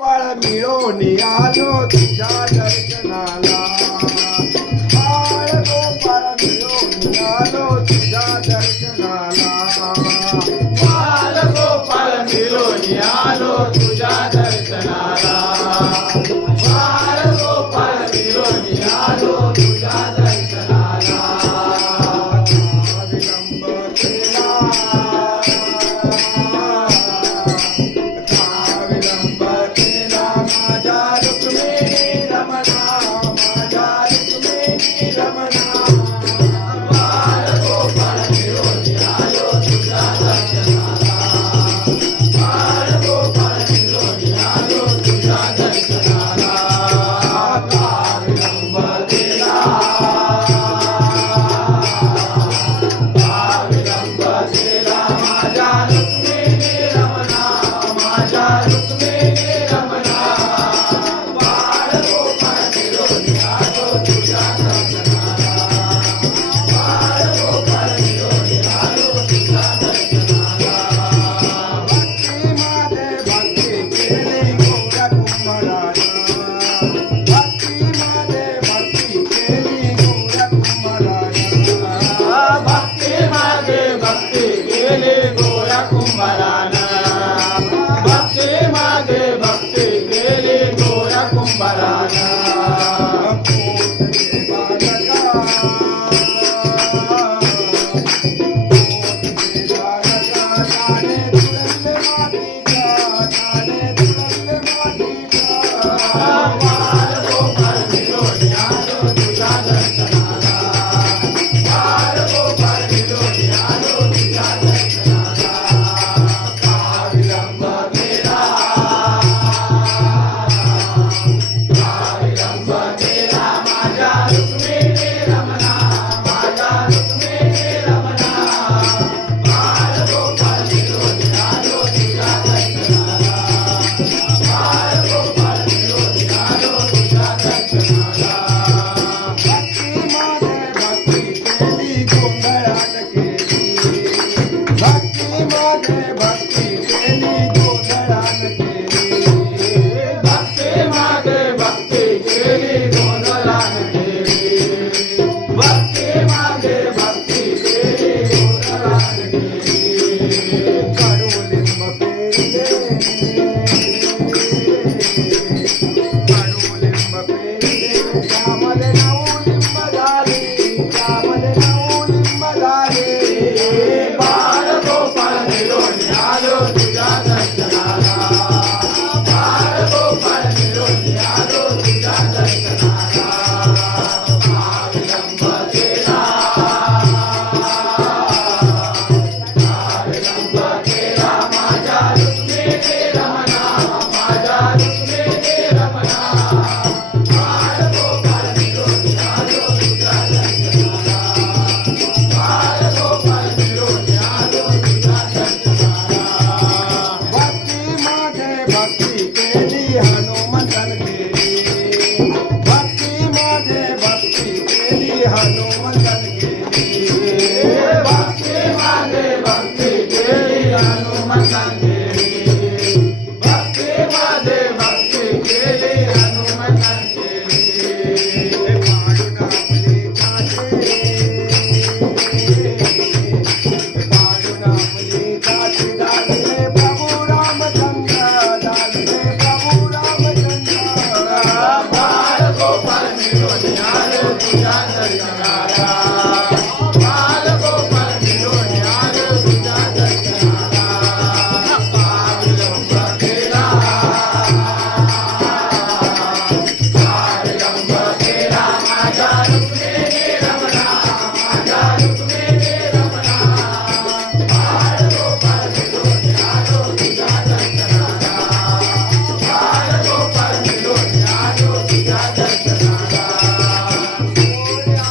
पळ मिळून आलो तुझ्या दर्शनाला. बाळ गोपाळ मिळून आलो तुझ्या दर्शनाला. work. हनुमत